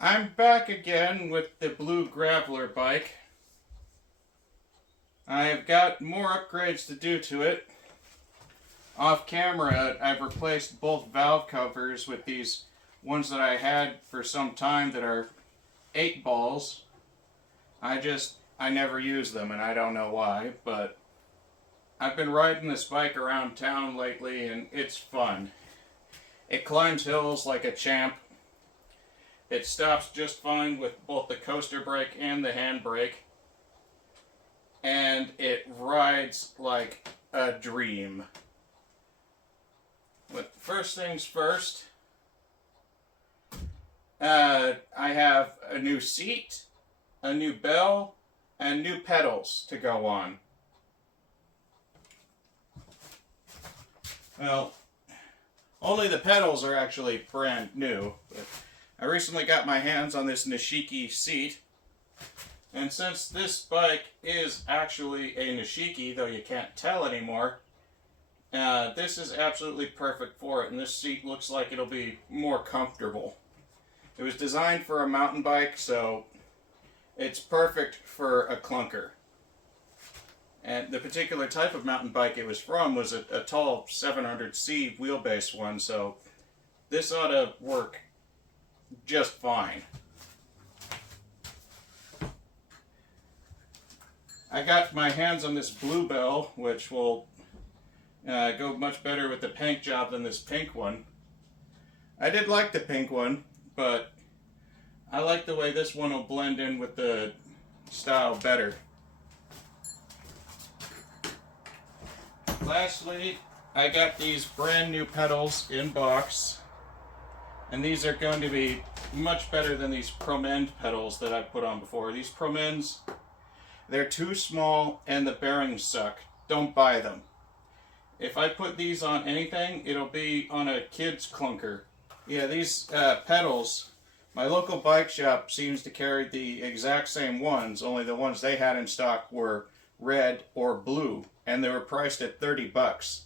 I'm back again with the blue Graveler bike. I've got more upgrades to do to it. Off camera, I've replaced both valve covers with these ones that I had for some time that are 8 balls. I never use them and I don't know why, but I've been riding this bike around town lately and it's fun. It climbs hills like a champ. It stops just fine with both the coaster brake and the handbrake. And it rides like a dream. But first things first, I have a new seat, a new bell, and new pedals to go on. Well, only the pedals are actually brand new. But I recently got my hands on this Nishiki seat. And since this bike is actually a Nishiki, though you can't tell anymore, this is absolutely perfect for it, and this seat looks like it'll be more comfortable. It was designed for a mountain bike, so it's perfect for a Klunker. And the particular type of mountain bike it was from was a tall 700C wheelbase one, so this ought to work just fine. I got my hands on this blue bell, which will go much better with the paint job than this pink one. I did like the pink one, but I like the way this one will blend in with the style better. Lastly, I got these brand new pedals in box, and these are going to be much better than these ProMend pedals that I've put on before. These ProMends, they're too small and the bearings suck. Don't buy them. If I put these on anything, it'll be on a kid's Klunker. Yeah, these pedals, my local bike shop seems to carry the exact same ones, only the ones they had in stock were red or blue, and they were priced at 30 bucks.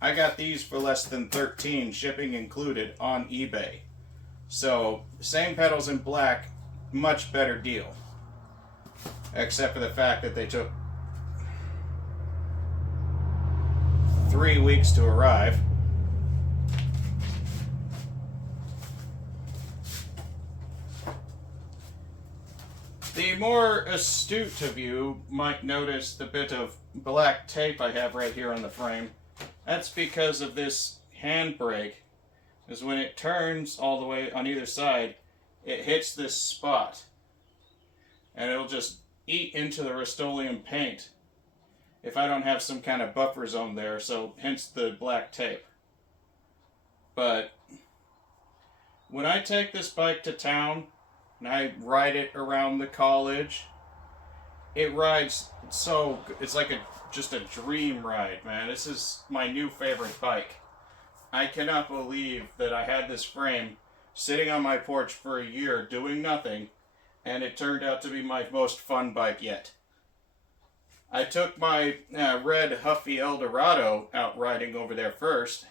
I got these for less than 13, shipping included, on eBay. So, same pedals in black, much better deal. Except for the fact that they took 3 weeks to arrive. The more astute of you might notice the bit of black tape I have right here on the frame. That's because of this handbrake. Because when it turns all the way on either side, it hits this spot. And it'll just eat into the Rust-Oleum paint if I don't have some kind of buffer zone there, so hence the black tape. But when I take this bike to town and I ride it around the college, it rides so, it's like just a dream ride, man. This is my new favorite bike. I cannot believe that I had this frame sitting on my porch for a year doing nothing, and it turned out to be my most fun bike yet. I took my red Huffy Eldorado out riding over there first,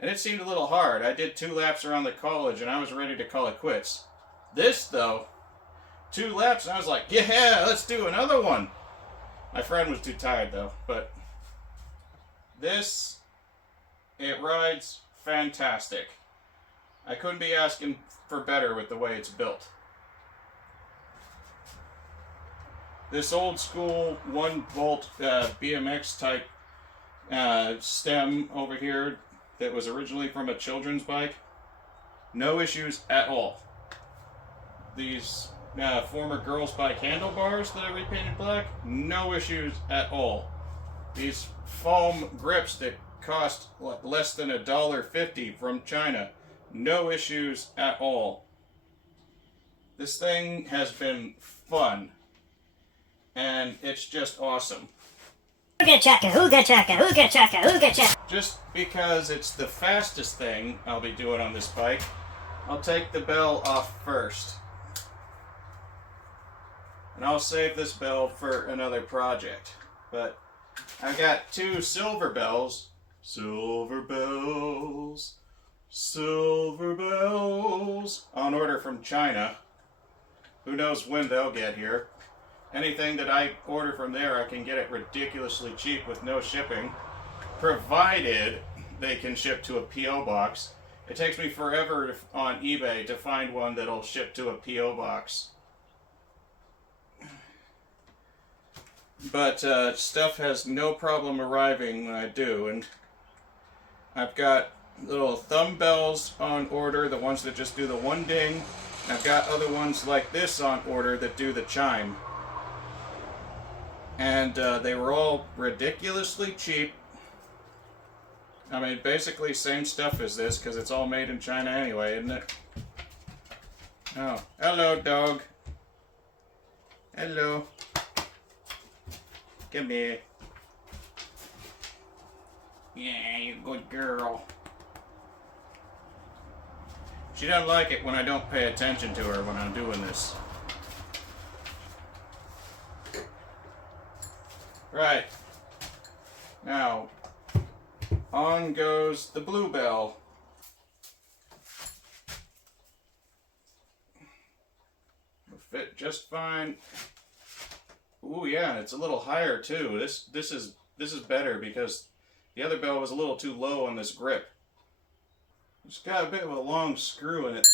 and it seemed a little hard. I did 2 laps around the college, and I was ready to call it quits. This, though, 2 laps, and I was like, yeah, let's do another one. My friend was too tired, though, but this, it rides fantastic. I couldn't be asking for better with the way it's built. This old school 1-volt BMX type stem over here that was originally from a children's bike, no issues at all. These former girls' bike handlebars that I repainted black, no issues at all. These foam grips that cost less than $1.50 from China, no issues at all. This thing has been fun. And it's just awesome. Hooga chaka, hooga chaka, hooga chaka, hooga chaka. Just because it's the fastest thing I'll be doing on this bike, I'll take the bell off first. And I'll save this bell for another project. But I've got 2 silver bells Silver bells, on order from China. Who knows when they'll get here. Anything that I order from there, I can get it ridiculously cheap with no shipping, provided they can ship to a P.O. box. It takes me forever on eBay to find one that'll ship to a P.O. box. But stuff has no problem arriving when I do, and I've got little thumb bells on order, the ones that just do the one ding. I've got other ones like this on order that do the chime. And they were all ridiculously cheap. I mean, basically same stuff as this, because it's all made in China anyway, isn't it? Oh, hello, dog. Hello. Come here. Yeah, you good girl. She doesn't like it when I don't pay attention to her when I'm doing this. Right. Now, on goes the bluebell. Will fit just fine. Ooh, yeah, it's a little higher too. This is better because the other bell was a little too low on this grip. It's got a bit of a long screw in it.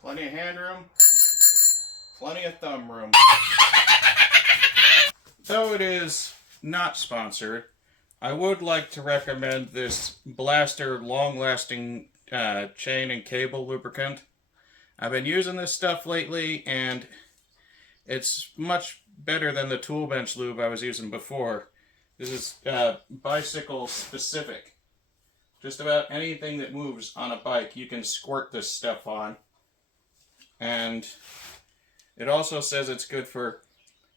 Plenty of hand room. Plenty of thumb room. Though it is not sponsored, I would like to recommend this Blaster long-lasting chain and cable lubricant. I've been using this stuff lately, and it's much better than the tool bench lube I was using before. This is bicycle specific. Just about anything that moves on a bike, you can squirt this stuff on. And it also says it's good for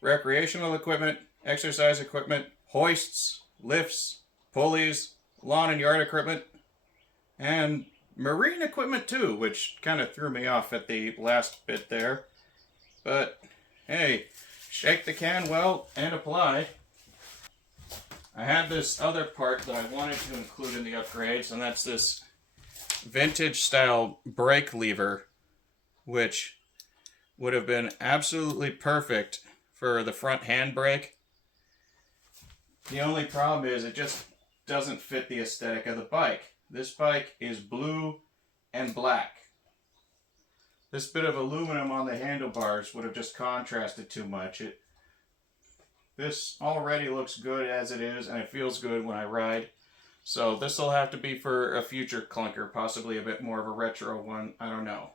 recreational equipment, exercise equipment, hoists, lifts, pulleys, lawn and yard equipment, and marine equipment too, which kind of threw me off at the last bit there. But hey, shake the can well and apply. I had this other part that I wanted to include in the upgrades, and that's this vintage style brake lever, which would have been absolutely perfect for the front handbrake. The only problem is it just doesn't fit the aesthetic of the bike. This bike is blue and black. This bit of aluminum on the handlebars would have just contrasted too much. This already looks good as it is, and it feels good when I ride. So this will have to be for a future Klunker, possibly a bit more of a retro one, I don't know.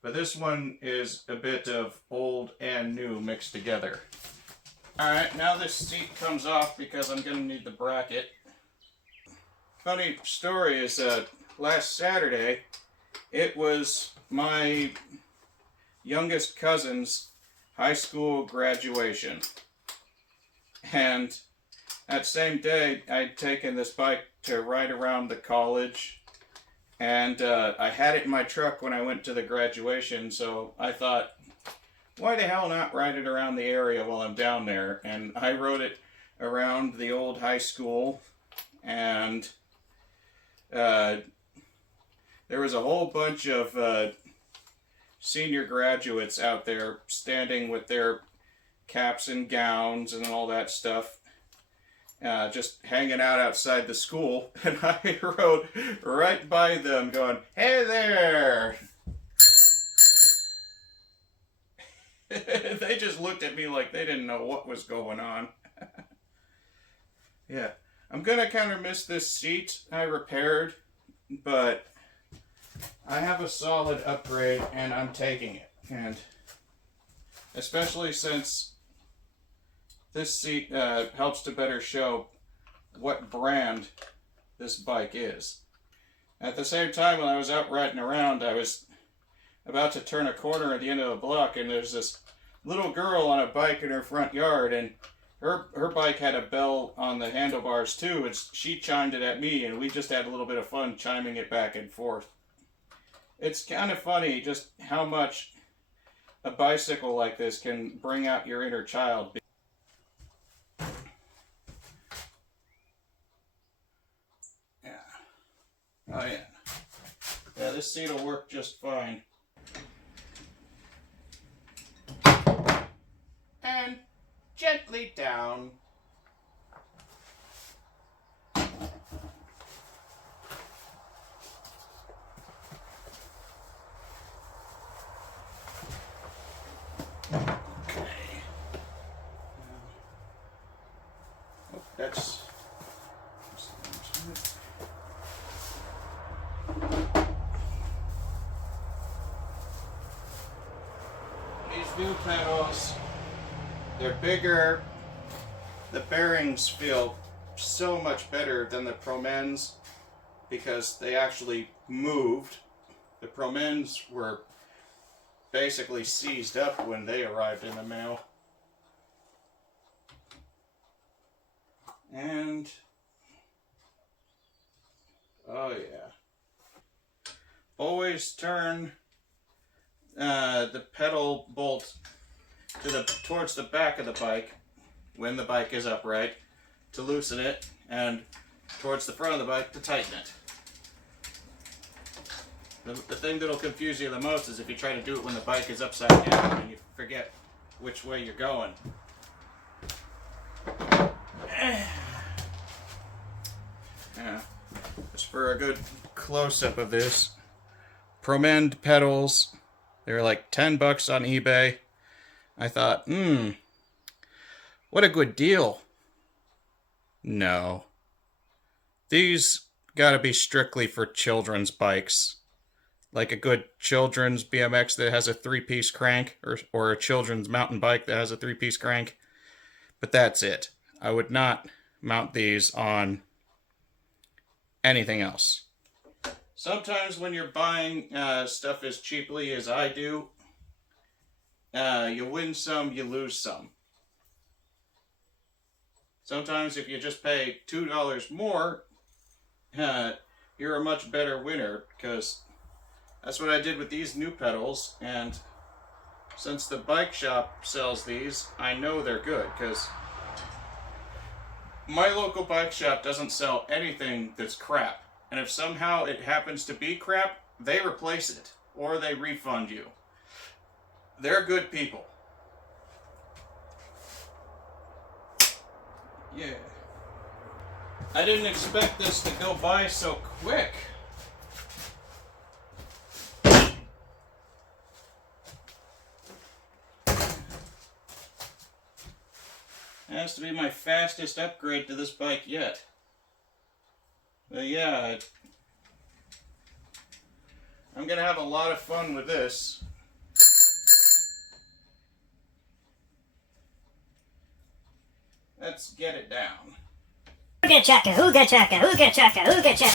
But this one is a bit of old and new mixed together. Alright, now this seat comes off because I'm going to need the bracket. Funny story is last Saturday, it was my youngest cousin's high school graduation. And that same day, I'd taken this bike to ride around the college. And I had it in my truck when I went to the graduation, so I thought, why the hell not ride it around the area while I'm down there? And I rode it around the old high school, and there was a whole bunch of senior graduates out there standing with their caps and gowns and all that stuff, just hanging out outside the school, and I rode right by them going, "Hey there!" They just looked at me like they didn't know what was going on. Yeah, I'm gonna kind of miss this seat I repaired, but I have a solid upgrade and I'm taking it. And especially since this seat helps to better show what brand this bike is. At the same time, when I was out riding around, I was about to turn a corner at the end of the block, and there's this little girl on a bike in her front yard, and her bike had a bell on the handlebars too, and she chimed it at me, and we just had a little bit of fun chiming it back and forth. It's kind of funny just how much a bicycle like this can bring out your inner child. Oh yeah. Yeah, this seat will work just fine. And gently down. That's these new pedals. They're bigger. The bearings feel so much better than the Promens because they actually moved. The Promens were basically seized up when they arrived in the mail. And oh yeah. Always turn the pedal bolt towards the back of the bike when the bike is upright to loosen it, and towards the front of the bike to tighten it. The thing that'll confuse you the most is if you try to do it when the bike is upside down and you forget which way you're going. Yeah. Just for a good close-up of this. Promend pedals. They were like $10 on eBay. I thought, what a good deal. No. These gotta be strictly for children's bikes. Like a good children's BMX that has a 3-piece crank, or a children's mountain bike that has a 3-piece crank. But that's it. I would not mount these on anything else. Sometimes when you're buying stuff as cheaply as I do, you win some, you lose some. Sometimes if you just pay $2 more, you're a much better winner, because that's what I did with these new pedals. And since the bike shop sells these, I know they're good, because my local bike shop doesn't sell anything that's crap. And if somehow it happens to be crap, they replace it, or they refund you. They're good people. Yeah. I didn't expect this to go by so quick. Has to be my fastest upgrade to this bike yet. But yeah, I'm gonna have a lot of fun with this. Let's get it down. Hooga chaka, hooga chaka, hooga chaka, hooga chaka.